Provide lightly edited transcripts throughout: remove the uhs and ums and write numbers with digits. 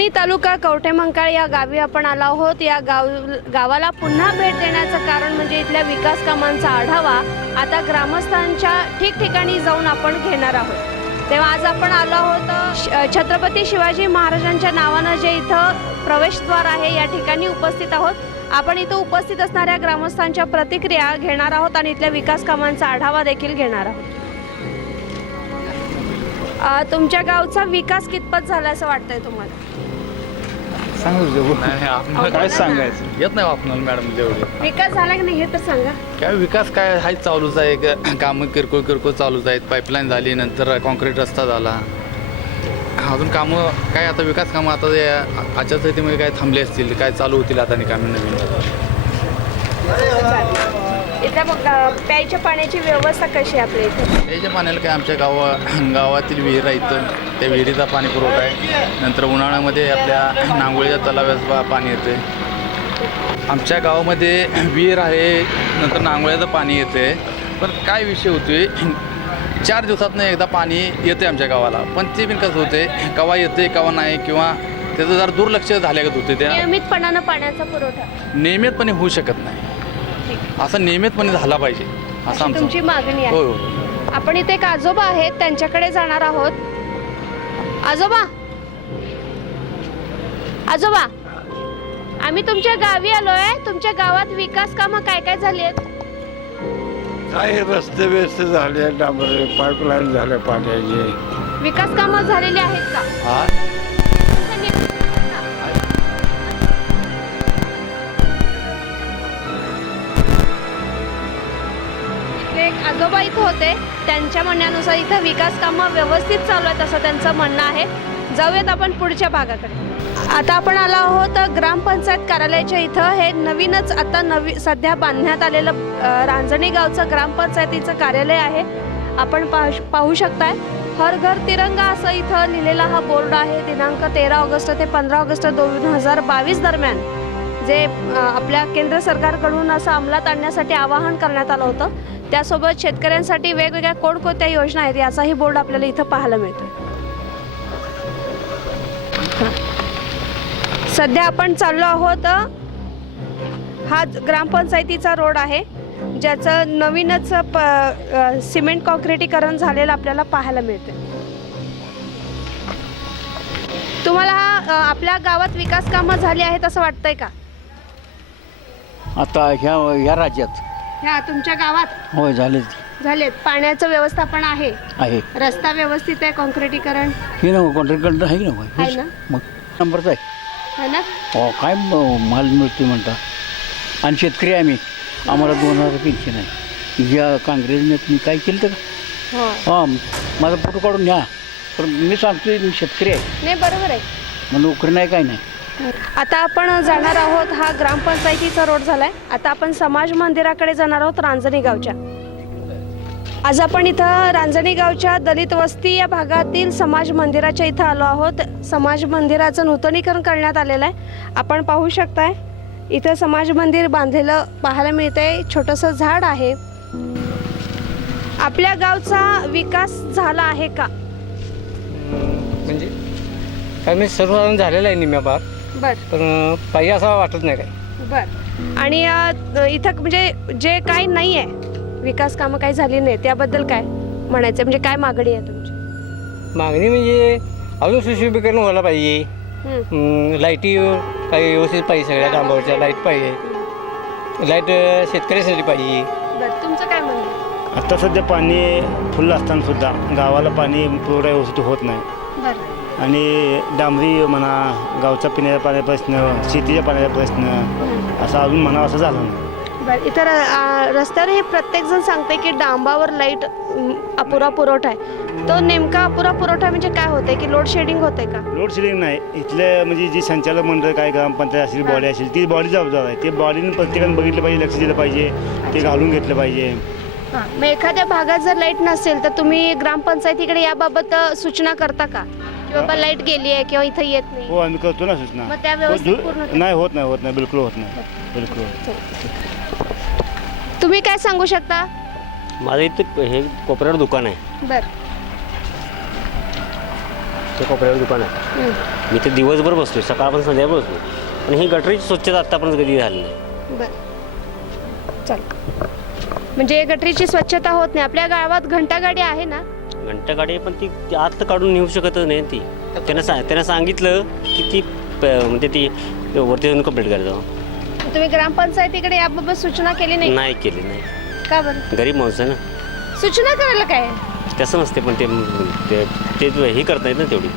वणी तालुका कवठेमंकाळ या गावी आपण आलो आहोत। या गावाला पुन्हा भेट देण्याचं कारण म्हणजे इथल्या विकास कामांचा आढावा आता ग्रामस्थांच्या ठिकठिकाणी जाऊन आपण घेणार आहोत। तेव्हा आज आपण आलो आहोत छत्रपती शिवाजी महाराजांच्या नावानं जे इथं प्रवेशद्वार आहे या ठिकाणी उपस्थित आहोत। आपण इथं उपस्थित असणाऱ्या ग्रामस्थांच्या प्रतिक्रिया घेणार आहोत आणि इथल्या विकास कामांचा आढावा देखील घेणार आहोत। तुमच्या गावचा विकास कितपत झाला असं वाटतंय तुम्हाला? काय सांगायचं येत नाही आपल्याला मॅडम जेवढे विकास झाला की नाही हे तर सांगा। काय विकास काय हाय चालूच आहे, कामं किरकोळ चालूच आहेत। पाईपलाईन झाली, नंतर कॉन्क्रीट रस्ता झाला, अजून कामं काय आता विकास कामं आता आचारसंहितेमध्ये काय थांबले असतील, काय चालू होतील आता कामं नवीन। इथं मग प्यायच्या पाण्याची व्यवस्था कशी आहे आपल्या इथे? प्यायच्या पाण्याला काय आमच्या गावातील विहीर आहे, इथं त्या विहिरीचा पाणी पुरवठा आहे। नंतर उन्हाळ्यामध्ये आपल्या नांगोळीच्या तलावात पाणी येते। आमच्या गावामध्ये विहीर आहे, नंतर नांगोळ्याचं पाणी येते। पण काय विषय होतोय, 4 दिवसातनं एकदा पाणी येते आमच्या गावाला, पण ते पण कसं होते, केव्हा येते केव्हा नाही, किंवा त्याचं जरा दुर्लक्ष झाल्यागत होते। त्या नियमितपणानं पाण्याचा पुरवठा नियमितपणे होऊ शकत नाही, असं नियमितपणे झाला पाहिजे असं आमची तुमची मागणी आहे। हो, आपण इथे एक आजोबा आहेत, त्यांच्याकडे जाणार आहोत। आजोबा आजोबा आम्ही तुमच्या गावी आलोय। तुमच्या गावात विकास कामं काय काय झाली आहेत? काय रस्ते व्यस्त झाले, डांबरे पाईपलाईन झाले पाण्याचे। विकास कामं झालेली आहेत का? हा एक आजोबा इथं होते, त्यांच्या म्हणण्यानुसार इथं विकास कामं व्यवस्थित चालू आहेत असं त्यांचं म्हणणं आहे। जाऊयात आपण पुढच्या भागाकडे। आता आपण आलो आहोत ग्रामपंचायत कार्यालयाच्या इथं। हे नवीनच आता सध्या बांधण्यात आलेलं रांजणी गावचं ग्रामपंचायतीचं कार्यालय आहे। आपण पाहू शकताय हर घर तिरंगा असं इथं लिहिलेला हा बोर्ड आहे। दिनांक 13 ऑगस्ट ते 15 ऑगस्ट 2022 दरम्यान जे आपल्या केंद्र सरकारकडून असं अंमलात आणण्यासाठी आवाहन करण्यात आलं होतं। त्यासोबत शेतकऱ्यांसाठी वेगवेगळ्या कोणकोणत्या योजना आहेत याचाही बोर्ड आपल्याला इथं पाहायला मिळतो। सध्या आपण चाललो आहोत, हा ग्रामपंचायतीचा रोड आहे ज्याचं नवीनच सिमेंट कॉन्क्रिटीकरण झालेलं आपल्याला पाहायला मिळते। तुम्हाला आपल्या गावात विकास कामं झाली आहेत असं वाटतंय का? आता ह्या राज्यात ह्या तुमच्या गावात होय झालेत। पाण्याचं व्यवस्थापन आहे, रस्ता व्यवस्थित आहे, कॉन्क्रिटीकरण हे ना कॉन्ट्रॅक्टर आहे आहे ना? मग नंबरच है ना? हो, काय माल मिळते म्हणता। आणि शेतकरी आम्ही, आम्हाला 2000 पेन्शन आहे। या काँग्रेसने तुम्ही काय केलं तर हां माझा फोटो काढून घ्या, पण मी सांगतोय मी शेतकरी आहे। नाही बरोबर आहे, मग नोकरी नाही काय नाही। आता आपण जाणार आहोत, हा ग्रामपंचायतीचा रोड झालाय। आता आपण समाज मंदिराकडे जाणार आहोत रांजणी गावच्या। आज आपण इथं रांजणी गावच्या दलित वस्ती या भागातील समाज मंदिराच्या इथं आलो आहोत। समाज मंदिराचं नूतनीकरण करण्यात आलेलं आहे। आपण पाहू शकताय इथं समाज मंदिर बांधलेलं पाहायला मिळतंय। छोटंसं झाड आहे। आपल्या गावचा विकास झाला आहे का? म्हणजे काय मी सर्वसाधारण झालेलं आहे निम्म्या भाग, बर, पण पाहिजे असं वाटत नाही काय। बर, आणि इथं म्हणजे जे काही नाही आहे, विकास कामं काही झाली नाही, त्याबद्दल काय म्हणायचं? म्हणजे काय मागणी आहे तुमची? मागणी म्हणजे अजून सुशोभीकरण व्हायला पाहिजे। लाईटी काही व्यवस्थित पाहिजे, सगळ्या डांबावरच्या लाईट पाहिजे, लाईट शेतकऱ्यासाठी पाहिजे। बरं, तुमचं काय म्हणणं आहे? आता सध्या पाणी फुल असताना सुद्धा गावाला पाणी पुरवठा व्यवस्थित होत नाही। बरं, आणि डांबरी म्हणा, गावच्या पिण्याच्या पाण्याचा प्रश्न, शेतीच्या पाण्याचा प्रश्न असा अजून म्हणावा असं झालं नाही। बरं, इतर रस्त्यावर हे प्रत्येकजण सांगते की डांबावर लाईट अपुरा पुरवठा आहे। तो नेमका अपुरा पुरवठा म्हणजे काय होतंय, की लोड शेडिंग होते का? लोड शेडिंग नाही, इथले म्हणजे जी संचालक मंडळ काय ग्रामपंचायत असेल, बॉडी असेल, ती बॉडी जबाबदार आहे। ते बॉडीने प्रत्येकाने बघितलं पाहिजे, लक्ष दिलं पाहिजे, ते घालून घेतलं पाहिजे। मग एखाद्या भागात जर लाईट नसेल तर तुम्ही ग्रामपंचायतीकडे याबाबत सूचना करता का, की बाबा लाईट गेली आहे किंवा इथं येत नाही? हो, आम्ही करतो ना सूचना। मग त्या व्यवस्थित पूर्ण होतात? नाही होत नाही, बिलकुल होत नाही, बिलकुल। तुम्ही काय सांगू शकता? माझं इथं हे कोपऱ्यावर दुकान आहे। बर, त्या कोपऱ्यावर दुकान आहे. मी ते दिवसभर बसतो, सकाळपासून संध्याकाळ बसतो, पण ही गटरीची स्वच्छता आत्तापर्यंत कधी झाली नाही. बरं चल, म्हणजे गटरीची स्वच्छता होत नाही. आपल्या गावात घंटागाडी आहे ना? घंटागाडी पण ती आत काढून नेऊ शकतच नाही ती. त्यांना सांगितलं की ती म्हणजे ती वरती जाऊन कंप्लीट करायचं. तुम्ही ग्रामपंचायतीकडे याबाबत सूचना केली नाही? नाही केली नाही. का बरं? गरीब माणूस आहे ना. सूचना करायला काय? तसं नसते, पण ते हे करता येत ना तेवढी.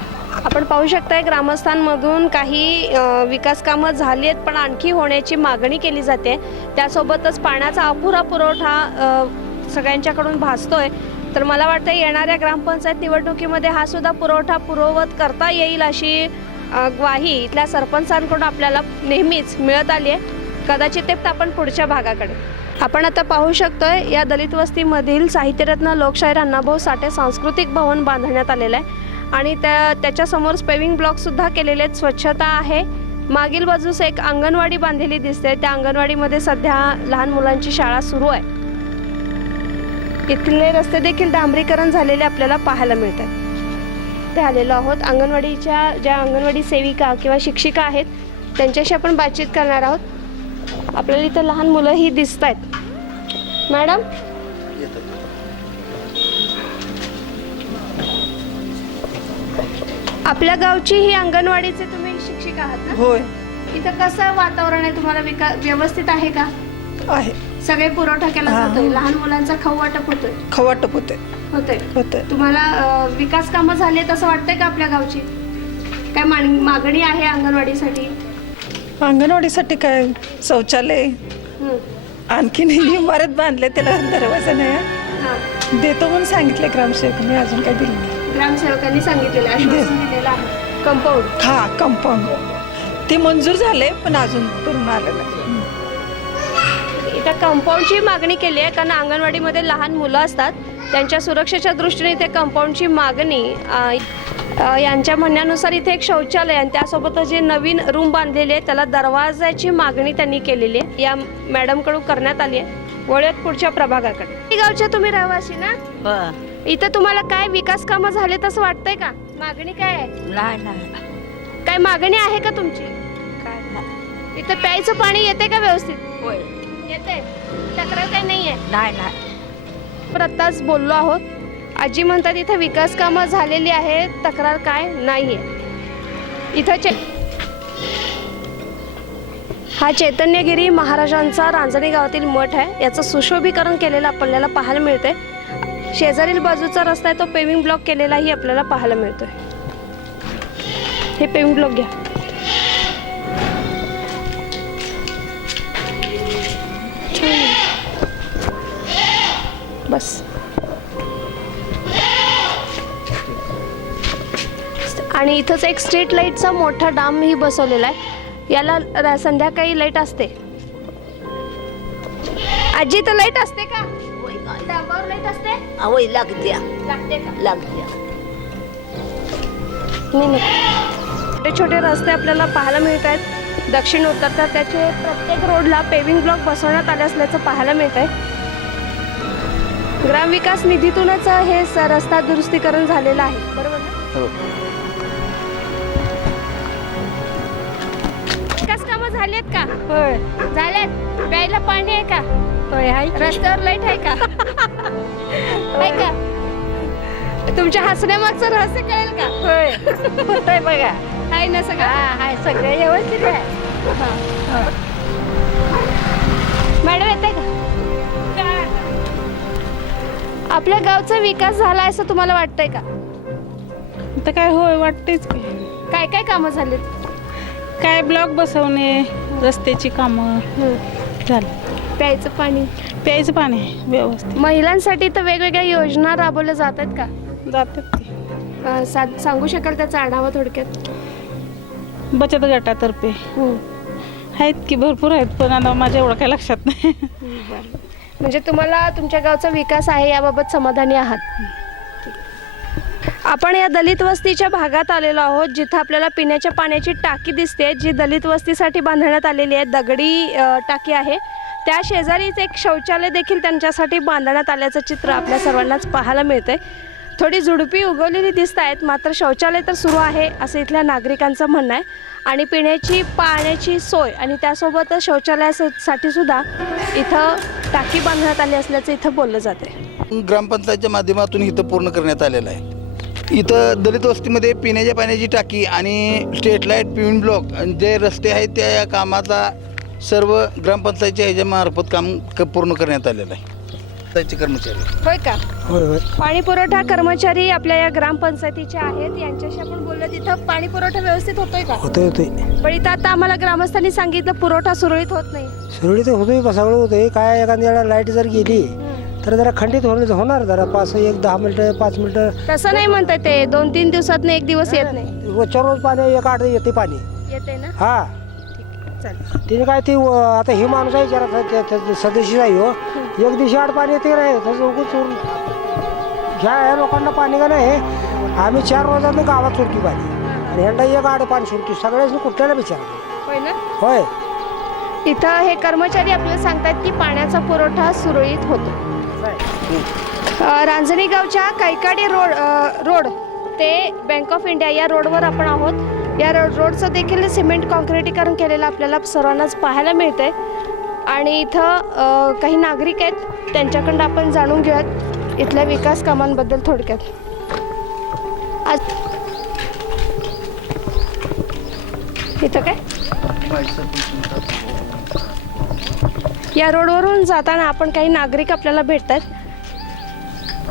आपण पाहू शकताय ग्रामस्थांमधून काही विकास कामं झाली आहेत, पण आणखी होण्याची मागणी केली जाते. त्यासोबतच पाण्याचा अपुरा पुरवठा सगळ्यांच्याकडून भासतोय. तर मला वाटतं येणाऱ्या ग्रामपंचायत निवडणुकीमध्ये हा सुद्धा पुरवठा पूर्ववत करता येईल अशी ग्वाही इथल्या सरपंचांकडून आपल्याला नेहमीच मिळत आली आहे. कदाचित ते आपण पुढच्या भागाकडे आपण आता पाहू शकतोय. या दलित वस्तीमधील साहित्यरत्न लोकशाहीर अण्णाभाऊ साठे सांस्कृतिक भवन बांधण्यात आलेलं आहे आणि त्याच्यासमोर पेविंग ब्लॉकसुद्धा केलेले आहेत. स्वच्छता आहे. मागील बाजूस एक अंगणवाडी बांधलेली दिसते. त्या अंगणवाडीमध्ये सध्या लहान मुलांची शाळा सुरू आहे. इथले रस्ते देखील डांबरीकरण झालेले आपल्याला पाहायला मिळतात. ते आलेलो आहोत. अंगणवाडीच्या ज्या अंगणवाडी सेविका किंवा शिक्षिका आहेत त्यांच्याशी आपण बातचीत करणार आहोत. आपल्याला इथं लहान मुलंही दिसत आहेत. मॅडम, आपल्या गावची ही अंगणवाडीचे तुम्ही शिक्षिका आहात ना? होय इथं कसं वातावरण आहे? तुम्हाला व्यवस्थित आहे का? आहे. सगळे पुरवठा केला हा. जातोय? लहान मुलांचा खाऊ वाटप होतोय? खवाटप होते होतंय. तुम्हाला विकास कामं झाली आहेत असं वाटतंय का आपल्या गावची? काय मागणी आहे अंगणवाडीसाठी? अंगणवाडीसाठी काय शौचालय, आणखीन इमारत बांधले, त्याला दरवाजा नाही आहे. देतो म्हणून सांगितले ग्रामसेवकांनी, अजून काय दिलं नाही. ग्रामसेवकांनी सांगितलेलं आश्वासन दिलेलं आहे. कंपाऊंड हा कंपाऊंड ते मंजूर झाले, पण अजून करून आलं नाही. इथं कंपाऊंडची मागणी केली आहे, कारण अंगणवाडीमध्ये लहान मुलं असतात. त्यांच्या सुरक्षेच्या दृष्टीने इथे कंपाऊंडची मागणी यांच्या म्हणण्यानुसार इथे एक शौचालय आणि त्यासोबतच जे नवीन रूम बांधलेली आहे त्याला दरवाजाची मागणी त्यांनी केलेली आहे. या मॅडमकडून करण्यात आली आहे. वळूयात पुढच्या प्रभागाकडे. गावच्या तुम्ही रहिवासी ना? इथं तुम्हाला काय विकास कामं झाले तसं वाटतंय का? मागणी काय आहे? नाही. काय मागणी आहे का तुमची? इथं प्यायचं पाणी येते का व्यवस्थित? होय. येते. तक्रार काय नाही आहे? नाही. पण आत्ताच बोललो आहोत. आजी म्हणतात इथं विकास कामं झालेली आहे, तक्रार काय नाही आहे. इथं हा चैतन्यगिरी महाराजांचा रांजणी गावातील मठ आहे. याचं सुशोभीकरण केलेलं आपल्याला पाहायला मिळते. शेजारील बाजूचा रस्ता आहे तो पेविंग ब्लॉक केलेलाही आपल्याला पाहायला मिळतोय. हे पेविंग ब्लॉक घ्या. बस. आणि इथंच एक स्ट्रीट लाईटचा मोठा डामही बसवलेला आहे. याला संध्याकाळी लाईट असते. आजी तर लाईट असते का? डाबावर लाईट असते? आवय लागत्या. लागते का? लागत्या. छोटे छोटे रस्ते आपल्याला पाहायला मिळत आहेत. दक्षिण उत्तर तर त्याचे प्रत्येक रोडला पेविंग ब्लॉक बसवण्यात आले असल्याचं पाहायला मिळत आहे. ग्रामविकास निधीतूनच हे रस्ता दुरुस्तीकरण झालेलं आहे, बरोबर ना? हो. विकास कामं झालेत का? होय झालेत. प्यायला पाणी आहे का? होय आहे. रस्त्यावर लाईट आहे का? आहे का? तुमच्या हसण्यामागचं रहस्य कळेल का? होय होतंय बघा. आहे ना सगळं? हाय सगळे व्यवस्थित आहे. मॅडम येते का? आपल्या गावचा विकास झाला असं तुम्हाला वाटतंय का? तर काय होय वाटतेच की. काय काय कामं झालीत? काय ब्लॉक बसवणे, रस्त्याची कामं झाली, प्यायचं पाणी, प्यायचं पाणी व्यवस्थित महिलांसाठी तर वेगवेगळ्या योजना राबवल्या जात आहेत का? जातात की. सांगू शकाल त्याचा आढावा थोडक्यात? बचत गटातर्फे आहेत की, भरपूर आहेत, पण आता माझ्या एवढं काय लक्षात नाही. म्हणजे तुम्हाला तुमच्या गावचा विकास आहे याबाबत समाधानी आहात? आपण या दलित वस्तीच्या भागात आलेलो आहोत, जिथं आपल्याला पिण्याच्या पाण्याची टाकी दिसते, जी दलित वस्तीसाठी बांधण्यात आलेली आहे. दगडी टाकी आहे. त्या शेजारीच एक शौचालय देखील त्यांच्यासाठी बांधण्यात आल्याचं चित्र आपल्या सर्वांनाच पाहायला मिळतंय. थोडी झुडपी उगवलेली दिसत आहेत, मात्र शौचालय तर सुरू आहे असं इथल्या नागरिकांचं म्हणणं आहे. आणि पिण्याची पाण्याची सोय आणि त्यासोबतच शौचालयासाठी सुद्धा इथं टाकी बांधण्यात आली असल्याचं इथं बोललं जाते. ग्रामपंचायतच्या माध्यमातून इथं पूर्ण करण्यात आलेलं आहे. इथं दलित वस्तीमध्ये पिण्याच्या पाण्याची टाकी आणि स्ट्रीट लाईट, पिऊन ब्लॉक जे रस्ते आहेत त्या या कामाचा सर्व ग्रामपंचायतच्या ह्याच्यामार्फत काम पूर्ण करण्यात आलेलं आहे. त्याचे कर्मचारी होय का? होय होय. पाणी पुरवठा कर्मचारी आपल्या या ग्रामपंचायतीचे आहेत, यांच्याशी आपण बोललो. तिथं पाणी पुरवठा व्यवस्थित होतोय का? होतोय पण इथं आता आम्हाला ग्रामस्थांनी सांगितलं पुरवठा सुरळीत होत नाही. सुरळीत होतोय, सगळं होतोय. काय एखाद्या वेळा लाईट जर गेली तर जरा खंडित होणार जरा 10 मिनिटं 5 मिनिटं. तसं नाही म्हणताय ते, 2-3 दिवसात एक दिवस येत नाही. रोजच्या रोज पाणी 1-8 येते पाणी. येते ना? हा तिने काय ती आता हे माणूस आहे जरा सदस्य आहे हो. एक दिवशी 8 पाणी येते नाही ह्या लोकांना पाणी का नाही. आम्ही 4 रोजानं गावात सोडतो पाणी आणि ह्यांना 1-8 पाणी सोडतो. सगळ्याच कुठल्याला विचारतो. होय ना? होय. इथं हे कर्मचारी आपल्याला सांगतात की पाण्याचा पुरवठा सुरळीत होतो. रांजणी गावच्या कैकाडी रोड ते बँक ऑफ इंडिया या रोडवर आपण आहोत. या रोडचं देखील सिमेंट कॉन्क्रिटीकरण केलेलं आपल्याला सर्वांनाच पाहायला मिळतंय. आणि इथं काही नागरिक आहेत, त्यांच्याकडून आपण जाणून घेऊयात इथल्या विकास कामांबद्दल थोडक्यात. आज इथं काय या रोडवरून जाताना आपण काही नागरिक आपल्याला भेटतात.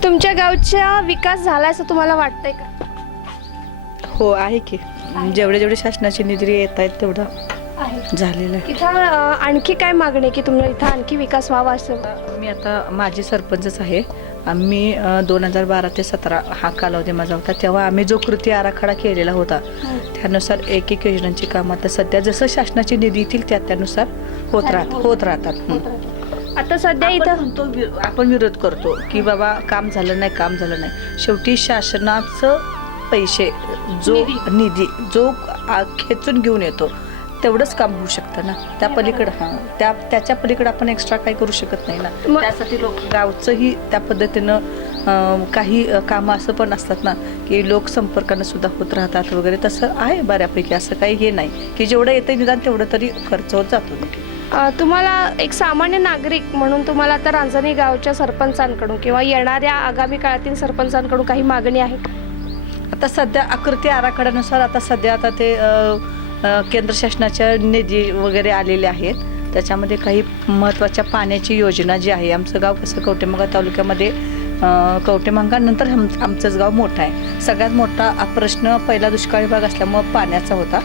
तुमच्या गावचा विकास झाला असं तुम्हाला वाटतंय का? हो आहे की, जेवढे शासनाचे निधी येत आहेत तेवढं झालेलं आहे. इथं आणखी काय मागणी की तुम्हाला इथं आणखी विकास व्हावा असं? मी आता माझी सरपंचच आहे. आम्ही 2012 ते 17 हा कालावधी माझा होता, तेव्हा आम्ही जो कृती आराखडा केलेला होता त्यानुसार एक योजनांची कामं आता सध्या जसं शासनाचे निधी येतील त्यानुसार होत राहतात. आता सध्या इथं आपण विरोध करतो की बाबा काम झालं नाही. शेवटी शासनाचं पैसे जो निधी जो खेचून घेऊन येतो तेवढंच काम होऊ शकतं ना. त्या पलीकडं त्याच्या पलीकडं आपण एक्स्ट्रा काही करू शकत नाही ना. त्यासाठी गावचंही त्या पद्धतीनं काही कामं असं पण असतात ना की लोकसंपर्कानं सुद्धा होत राहतात वगैरे. तसं आहे बऱ्यापैकी, असं काही हे नाही की जेवढं येतं निदान तेवढं तरी खर्च होत जातो. तुम्हाला एक सामान्य नागरिक म्हणून तुम्हाला आता रांजणी गावच्या सरपंचांकडून किंवा येणाऱ्या आगामी काळातील सरपंचांकडून काही मागणी आहे? आता सध्या कृती आराखड्यानुसार आता ते केंद्र शासनाच्या निधी वगैरे आलेले आहेत. त्याच्यामध्ये काही महत्त्वाच्या पाण्याची योजना जी आहे, आमचं गाव कसं कवटेमंगा तालुक्यामध्ये कवटेमंगा नंतर आमचंच गाव मोठं आहे. सगळ्यात मोठा प्रश्न पहिला दुष्काळी भाग असल्यामुळं पाण्याचा होता.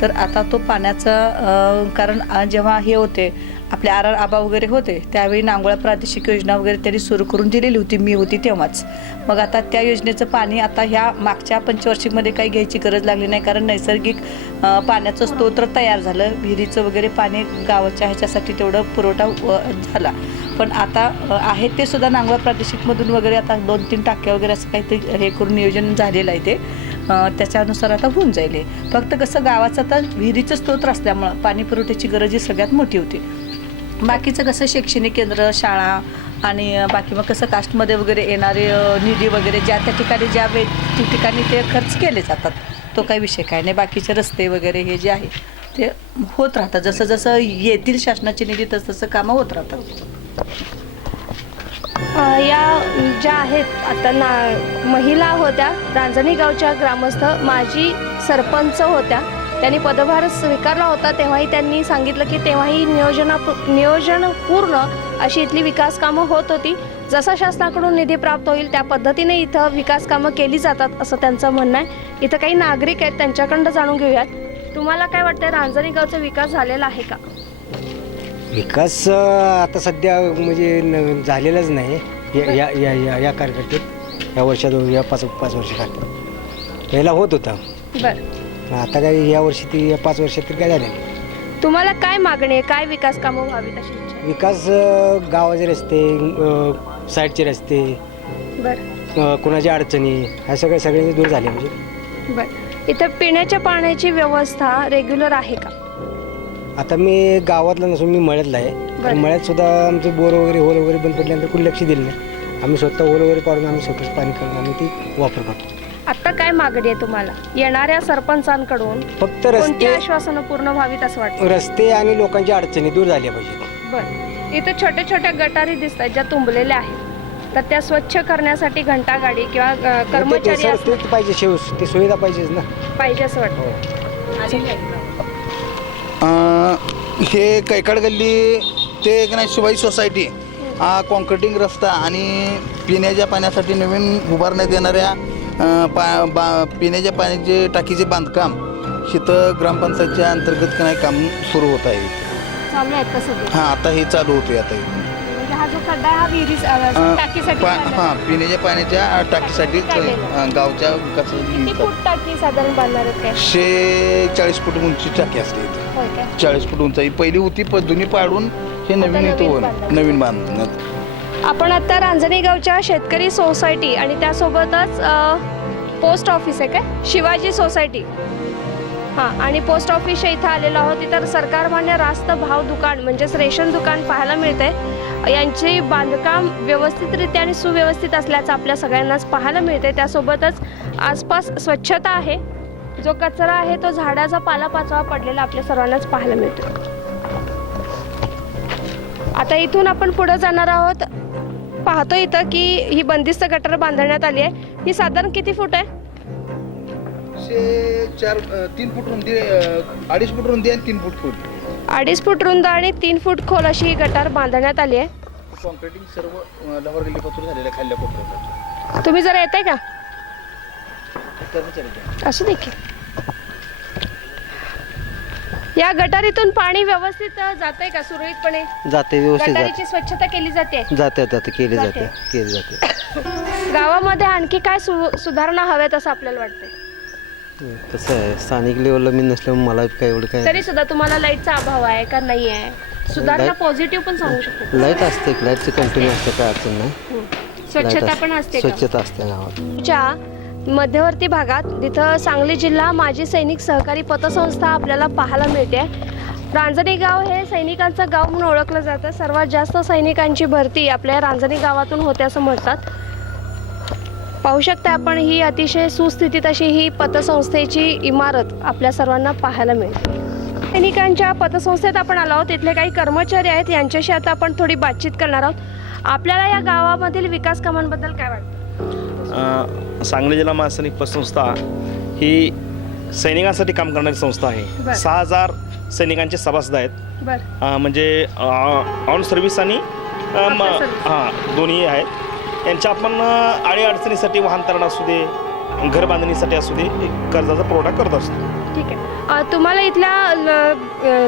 तर आता तो पाण्याचा कारण जेव्हा हे होते आपले RR आबा वगैरे होते त्यावेळी नांगोळा प्रादेशिक योजना वगैरे त्यांनी सुरू करून दिलेली होती, मी होती तेव्हाच. मग आता त्या योजनेचं पाणी आता ह्या मागच्या पंचवार्षिकमध्ये काही घ्यायची गरज लागली नाही, कारण नैसर्गिक पाण्याचं स्तोत्र तयार झालं. विहिरीचं वगैरे पाणी गावाच्या ह्याच्यासाठी तेवढं पुरवठा झाला. पण आता आहे ते सुद्धा नांगोळा प्रादेशिकमधून वगैरे आता 2-3 टाक्या वगैरे असं काहीतरी हे करून नियोजन झालेलं आहे ते. त्याच्यानुसार आता होऊन जाईल. फक्त कसं गावाचं आता विहिरीचं स्तोत्र असल्यामुळं पाणी पुरवठ्याची गरज ही सगळ्यात मोठी होती. बाकीचं कसं शैक्षणिक केंद्र, शाळा आणि बाकी मग कसं कास्टमध्ये वगैरे येणारे निधी वगैरे ज्या ठिकाणी ते खर्च केले जातात, तो काही विषय काय नाही. बाकीचे रस्ते वगैरे हे जे आहे ते होत राहतात. जसं येतील शासनाचे निधी तसं कामं होत राहतात. या ज्या आहेत आता महिला होत्या, रांजणी गावच्या ग्रामस्थ माजी सरपंच होत्या. त्यांनी पदभार स्वीकारला होता तेव्हाही त्यांनी सांगितलं की तेव्हाही नियोजन पूर्ण अशी इथली विकास कामं होत होती. जसा शासनाकडून निधी प्राप्त होईल त्या पद्धतीने इथं विकास कामं केली जातात असं त्यांचं म्हणणं आहे. इथं काही नागरिक आहेत, त्यांच्याकडनं जाणून घेऊयात. तुम्हाला काय वाटतं, रांजणी गावचा विकास झालेला आहे का? विकास आता सध्या म्हणजे झालेलाच नाही या कार्यकर्त्यात या वर्षात, या 5 वर्षात पहिला होत होता. बरं, आता काय या वर्षी ती 5 वर्षात तर काय झालं. तुम्हाला काय मागणी आहे, काय विकास कामं व्हावीत अशी इच्छा? विकास गावाचे रस्ते, साईडचे रस्ते, बरं, कोणाची अडचणी ह्या सगळे दूर झाले. म्हणजे बरं, इथं पिण्याच्या पाण्याची व्यवस्था रेग्युलर आहे का? आता मी गावातला नसून मी मळ्यातला आहे. मळ्यात सुद्धा आमचं बोर वगैरे होल वगैरे बंद पडल्यानंतर कोणी लक्ष दिलं नाही. आम्ही स्वतः ओल वगैरे पाडून आम्ही स्वतःच पाणी करून आम्ही ती वापर करतो. आता काय मागणी आहे तुम्हाला येणाऱ्या सरपंचांकडून? फक्त कोणती रस्ते आश्वासनं पूर्ण व्हावीत असं वाटतं? रस्ते आणि लोकांच्या अडचणी दूर झाल्या पाहिजेत. बरं, इथे छोट्या छोट्या गटारी दिसत आहेत ज्या तुंबलेल्या आहेत, तर त्या स्वच्छ करण्यासाठी घंटागाडी किंवा कर्मचारी असणं ते पाहिजे, ते सुविधा पाहिजेच ना. पाहिजे असं वाटतं. हे कैकाड गल्ली ते एक नाही शिवाई सोसायटी हा कॉन्क्रिटिंग रस्ता आणि पिण्याच्या पाण्यासाठी नवीन उभारण्यात येणाऱ्या पिण्याच्या पाण्याचे टाकीचे बांधकाम इथं ग्रामपंचायतच्या अंतर्गत नाही काम सुरू होत आहे. चालू आहेत का सगळे? हां, आता हे चालू होते. आता म्हणजे हा जो खड्डा आहे हा विहिरी टाकीसाठी काढला. हां, पिण्याच्या पाण्याच्या टाकीसाठी गावच्या किती विकासासाठी फूट टाकी साधारण बांधणार आहेत काय? 40 फूट उंची टाकी असते इथं. होय काय? 40 फूट उंचाई पहिली होती, पण जुनी पाडून हे नवीन आता इथं नवीन बांधण्यात. आपण आता रांजणी गावच्या शेतकरी सोसायटी आणि त्यासोबतच पोस्ट ऑफिस आहे काय, शिवाजी सोसायटी, हां, आणि पोस्ट ऑफिसच्या इथं आलेलो आहोत. इतर सरकारमान्य रास्त भाव दुकान म्हणजेच रेशन दुकान पाहायला मिळते. यांचे बांधकाम व्यवस्थितरित्या आणि सुव्यवस्थित असल्याचं आपल्या सगळ्यांनाच पाहायला मिळते. त्यासोबतच आसपास स्वच्छता आहे. जो कचरा आहे तो झाडाचा पालापाचोळा पडलेला आपल्या सर्वांनाच पाहायला मिळतो. आता इथून आपण पुढे जाणार आहोत. पाहतो इथं की ही बंदिस्त गटर बांधण्यात आली आहे. ही साधारण किती फूट आहे? 3 फूट रुंदी, 2.5 फूट रुंदी आणि 3 फूट खोल. 2.5 फूट रुंद आणि 3 फूट खोल अशी ही गटार बांधण्यात आली आहे. कॉन्क्रिटिंग सर्व लवर गल्लीपासून झालेलं आहे, खाल्ल्या कोपऱ्यात. तुम्ही जरा येताय का? कर्मचारी द्या. असू देखील या गटारीतून पाणी व्यवस्थित जातंय का सुरळीतपणे? जाते व्यवस्थित गटारीची स्वच्छता केली जाते? जाते केली जाते. केली जाते. गावामध्ये आणखी काय सुधारणा हव्यात असं आपल्याला वाटतंय? कसं आहे, स्थानिक लेवलला मी नसल्यामुळे मला काय एवढं काय. तरी सुद्धा तुम्हाला लाईटचा अभाव आहे का नाही आहे? सुधारणा पॉझिटिव्ह पण सांगू शकतो. लाईट असते, लाईटचं कंटिन्यू असते, काय अडचण नाही. स्वच्छता पण असते का? स्वच्छता असते गावात. च्या मध्यवर्ती भागात जिथं सांगली जिल्हा माजी सैनिक सहकारी पतसंस्था आपल्याला पाहायला मिळते. रांजणी गाव हे सैनिकांचं गाव म्हणून ओळखलं जातं. सर्वात जास्त सैनिकांची भरती आपल्या रांजणी गावातून होते असं म्हणतात. पाहू शकता आपण ही अतिशय सुस्थितीत अशी ही पतसंस्थेची इमारत आपल्या सर्वांना पाहायला मिळते. सैनिकांच्या पतसंस्थेत आपण आलो आहोत. इथले काही कर्मचारी आहेत, यांच्याशी आता आपण थोडी बातचीत करणार आहोत. आपल्याला या गावामधील विकास कामांबद्दल काय वाटतं? सांगली जिल्हा महासैनिक पतसंस्था ही सैनिकांसाठी काम करणारी संस्था आहे. बरं. 6000 सैनिकांचे सभासद आहेत. बरं, म्हणजे ऑन सर्व्हिस आणि दोन्ही आहेत. यांच्या आपण अडीअडचणीसाठी वाहन तरण असू दे, घर बांधणीसाठी असू दे, कर्जाचा पुरवठा करत असतो. ठीक आहे. तुम्हाला इथल्या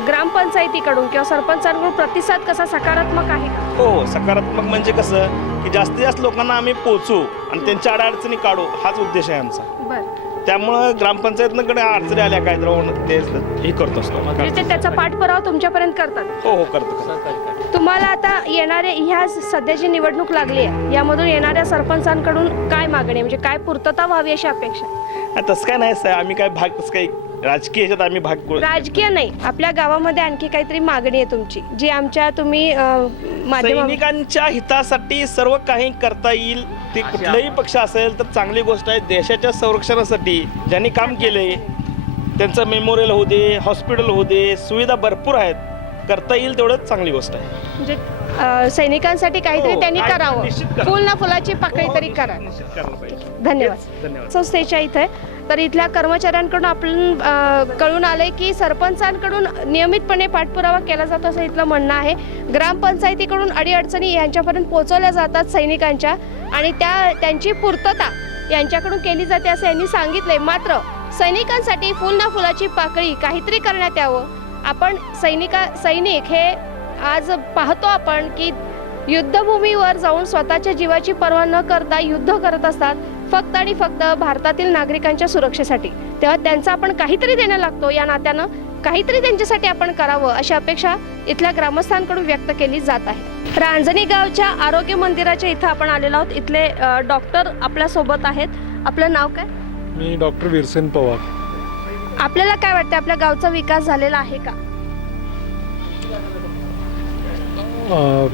ग्रामपंचायतीकडून किंवा सरपंचांकडून प्रतिसाद कसा सकारात्मक आहे का? हो, सकारात्मक म्हणजे कसं की जास्तीत जास्त लोकांना आम्ही पोचू आणि त्यांच्या अडचणी काढू, हाच उद्देश आहे आमचा. बरं, त्यामुळं ग्रामपंचायतकडे अडचणी आल्या काय तर ते हे करत असतो. म्हणजे ते त्याचा पाठपुरावा तुमच्यापर्यंत करतात? हो करतो. तुम्हाला आता येणारे ह्या सध्याची निवडणूक लागली आहे, यामधून येणाऱ्या सरपंचांकडून काय मागणी आहे, म्हणजे काय पूर्तता व्हावी अशी अपेक्षा? तसं काय नाही साहेब, आम्ही काय भाग तसं काही राजकीय ह्याच्यात आम्ही भाग राजकीय नाही, आपल्या गावामध्ये आणखी काहीतरी मागणी आहे तुमची जी आमच्या तुम्ही सैनिकांच्या हितासाठी सर्व काही करता येईल. ते कुठलाही पक्ष असेल तर चांगली गोष्ट आहे. देशाच्या संरक्षणासाठी ज्यांनी काम केले त्यांचं मेमोरियल होऊ दे, हॉस्पिटल होऊ दे, सुविधा भरपूर आहेत. करता येईल तेवढंच चांगली गोष्ट आहे. म्हणजे सैनिकांसाठी काहीतरी त्यांनी करावं, फुल ना फुलाची पाकळी तरी करा. धन्यवाद. संस्थेच्या इथे तर इथल्या कर्मचाऱ्यांकडून आपण कळून आलंय की सरपंचांकडून नियमितपणे पाठपुरावा केला जातो असं इथलं म्हणणं आहे. ग्रामपंचायतीकडून अडीअडचणी यांच्यापर्यंत पोहोचवल्या जातात सैनिकांच्या, आणि त्यांची पूर्तता यांच्याकडून केली जाते असं यांनी सांगितलंय. मात्र सैनिकांसाठी फुल ना फुलाची पाकळी काहीतरी करण्यात यावं. आपण सैनिक हे आज पाहतो आपण की युद्धभूमीवर जाऊन स्वतःच्या जीवाची पर्वा न करता युद्ध करत असतात, फक्त आणि फक्त भारतातील नागरिकांच्या सुरक्षेसाठी. तेव्हा त्यांचं आपण काहीतरी देणं लागतो. या नात्यानं काहीतरी त्यांच्यासाठी आपण करावं अशी अपेक्षा इथल्या ग्रामस्थांकडून व्यक्त केली जात आहे. रांजणी गावच्या आरोग्य मंदिराच्या इथं आपण आलेलो आहोत. इथले डॉक्टर आपल्या सोबत आहेत. आपलं नाव काय? मी डॉक्टर वीरसेन पवार. आपल्याला काय वाटतं, आपल्या गावचा विकास झालेला आहे का?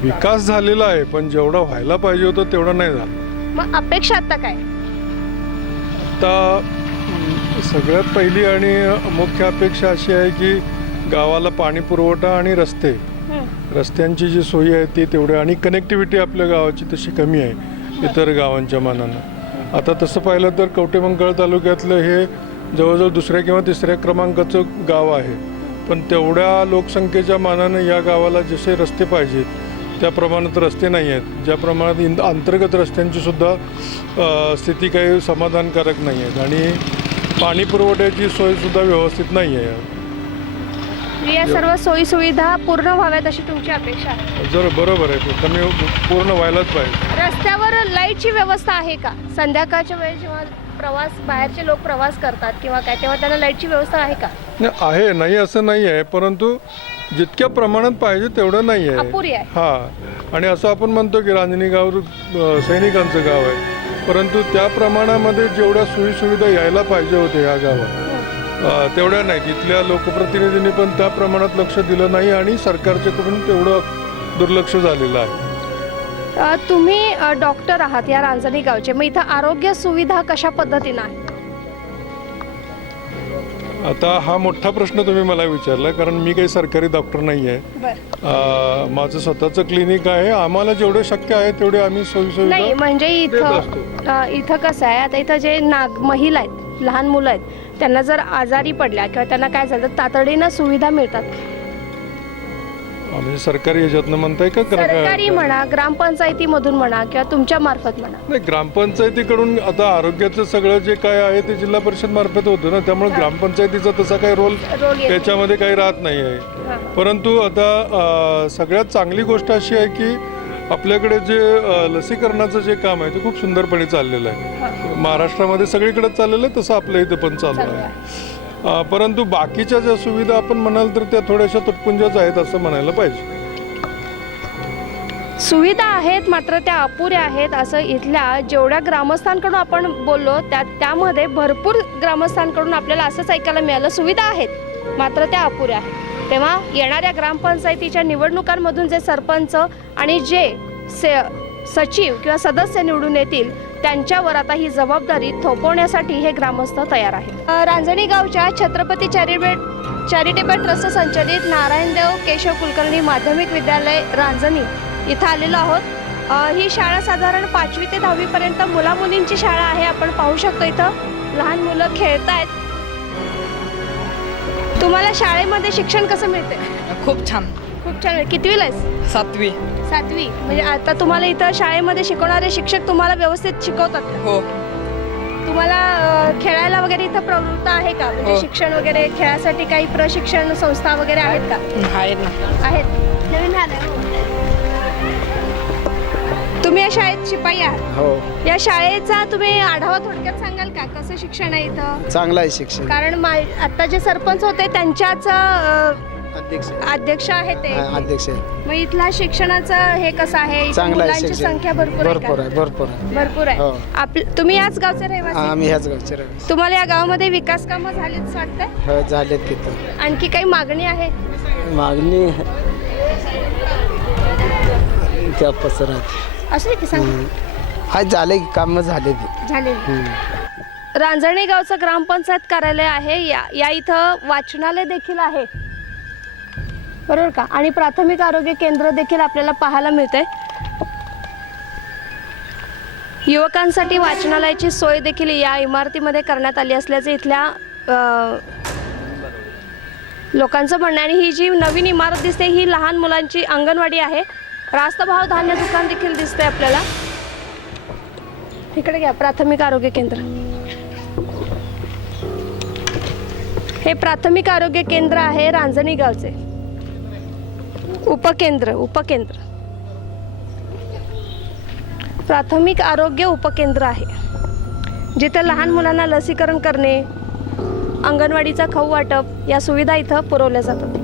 विकास झालेला आहे, पण जेवढा व्हायला पाहिजे होतं तेवढा नाही झाला. मग अपेक्षा आता काय? आता सगळ्यात पहिली आणि मुख्य अपेक्षा अशी आहे की गावाला पाणी पुरवठा आणि रस्ते, रस्त्यांची जी सोयी आहे ती तेवढ्या, आणि कनेक्टिव्हिटी आपल्या गावाची तशी कमी आहे इतर गावांच्या मानानं. आता तसं पाहिलं तर कवठेमंकाळ तालुक्यातलं हे जवळजवळ दुसऱ्या किंवा तिसऱ्या क्रमांकाचं गाव आहे, पण तेवढ्या लोकसंख्येच्या मानानं या गावाला जसे रस्ते पाहिजेत त्या प्रमाणात रस्ते नाही आहेत. ज्या प्रमाणात अंतर्गत रस्त्यांची सुद्धा स्थिती काही समाधानकारक नाही आहेत, आणि पाणी पुरवठ्याची सोयसुद्धा व्यवस्थित नाही आहे. या सर्व सोयी सुविधा पूर्ण व्हाव्यात अशी तुमची अपेक्षा आहे? जर बरोबर आहे, कमी पूर्ण व्हायलाच पाहिजे. रस्त्यावर लाईटची व्यवस्था आहे का? संध्याकाळच्या वेळी जेव्हा बाहेरचे लोक प्रवास करतात किंवा काय, तेव्हा त्यांना लाईटची व्यवस्था आहे का? आहे, नाही असं नाही आहे, परंतु जितक्या प्रमाणात पाहिजे तेवढं नाही आहे. अपुरी आहे. हां, आणि असं आपण म्हणतो की रांजणी गाव सैनिकांचं गाव आहे, परंतु त्या प्रमाणामध्ये जेवढ्या सोयीसुविधा यायला पाहिजे होते या गावात तेवढ्या नाहीत. इथल्या लोकप्रतिनिधींनी पण त्या प्रमाणात लक्ष दिलं नाही, आणि सरकारच्याकडून तेवढं दुर्लक्ष झालेलं आहे. तुम्ही डॉक्टर आहात या रांजणी गावचे, मग इथं आरोग्य सुविधा कशा पद्धतीनं आहे? आता हा मोठा प्रश्न तुम्ही मला विचारला, कारण मी काही सरकारी डॉक्टर नाही आहे. माझं स्वतःचं क्लिनिक आहे. आम्हाला जेवढे शक्य आहे तेवढे आम्ही नाही, म्हणजे इथं कसं आहे, आता इथं जे महिला आहेत, लहान मुलं आहेत, त्यांना जर आजारी पडल्या किंवा त्यांना काय झालं तर तातडीनं सुविधा मिळतात. म्हणजे सरकारी याच्यातनं म्हणताय का? सरकारी म्हणा, ग्रामपंचायतीमधून म्हणा, किंवा तुमच्या मार्फत म्हणा. नाही, ग्रामपंचायतीकडून आता आरोग्याचं सगळं जे काय आहे ते जिल्हा परिषद मार्फत होतं ना, त्यामुळे ग्रामपंचायतीचा तसा काही रोल त्याच्यामध्ये काही राहत नाही आहे. परंतु आता सगळ्यात चांगली गोष्ट अशी आहे की आपल्याकडे जे लसीकरणाचं जे काम आहे ते खूप सुंदरपणे चाललेलं आहे. महाराष्ट्रामध्ये सगळीकडेच चाललेलं आहे, तसं आपल्या इथे पण चालू आहे. परंतु बाकीच्या ज्या सुविधा आपण म्हणाल तर त्या थोड्याशा तुटपुंजाच आहेत असं म्हणायला पाहिजे. सुविधा आहेत, मात्र त्या अपुऱ्या आहेत असं इथल्या जेवढ्या ग्रामस्थांकडून आपण बोललो त्यामध्ये भरपूर ग्रामस्थांकडून आपल्याला असंच ऐकायला मिळालं, सुविधा आहेत मात्र त्या अपुऱ्या आहेत. तेव्हा येणाऱ्या ग्रामपंचायतीच्या निवडणुकांमधून जे सरपंच आणि जे सचिव किंवा सदस्य निवडून येतील त्यांच्यावर आता ही जबाबदारी थोपवण्यासाठी हे ग्रामस्थ तयार आहेत. रांजणी गावच्या छत्रपती चॅरिटेबल ट्रस्ट संचलित नारायणदेव केशव कुलकर्णी माध्यमिक विद्यालय रांजणी इथं आलेलो आहोत. ही शाळा साधारण 5वी ते 10वी पर्यंत मुलामुलींची शाळा आहे. आपण पाहू शकतो इथं लहान मुलं खेळतायत. तुम्हाला शाळेमध्ये शिक्षण कसं मिळते? खूप छान. खूप छान. कितवीला आहेस? 7वी. 7वी. म्हणजे आता तुम्हाला इथं शाळेमध्ये शिकवणारे शिक्षक तुम्हाला व्यवस्थित शिकवतात? हो. तुम्हाला खेळायला वगैरे इथं प्रवृत्त आहे का? म्हणजे शिक्षण वगैरे खेळासाठी काही प्रशिक्षण संस्था वगैरे आहेत का? आहेत ना. आहेत. नवीन आलंय. तुम्ही या शाळेत शिपाई आहात? हो. या शाळेचा तुम्ही आढावा थोडक्यात सांगाल का? कसं शिक्षण आहे इथं? चांगलं आहे शिक्षण. कारण आता जे सरपंच होते त्यांच्याच अध्यक्ष आहे ते. अध्यक्ष आहे. मग इथला शिक्षणाचं हे कसं आहे? मुलांची संख्या भरपूर आहे. तुम्ही याच गावचे रहिवासी? आम्ही ह्याच गावचे रहिवासी. तुम्हाला या गावामध्ये विकास कामं झालीच वाटतंय? झालेत तिथं. आणखी काही मागणी आहे? मागणी त्या पसरात असं की सांग. हा झाले काम झाले झाले. रांजणी गावचं ग्रामपंचायत कार्यालय आहे. या इथं वाचनालय देखील आहे, बरोबर का? आणि प्राथमिक आरोग्य केंद्र देखील आपल्याला पाहायला मिळतंय. युवकांसाठी वाचनालयाची सोय देखील या इमारतीमध्ये करण्यात आली असल्याचे इथल्या लोकांचं म्हणणं आहे. आणि ही जी नवीन इमारत दिसते ही लहान मुलांची अंगणवाडी आहे. रास्तभाव धान्य दुकान देखील दिसतंय आपल्याला. इकडे घ्या. प्राथमिक आरोग्य केंद्र. हे प्राथमिक आरोग्य केंद्र आहे रांजणी गावचे. उपकेंद्र प्राथमिक आरोग्य उपकेंद्र आहे, जिथे लहान मुलांना लसीकरण करणे, अंगणवाडीचा खाऊ वाटप या सुविधा इथं पुरवल्या जातात.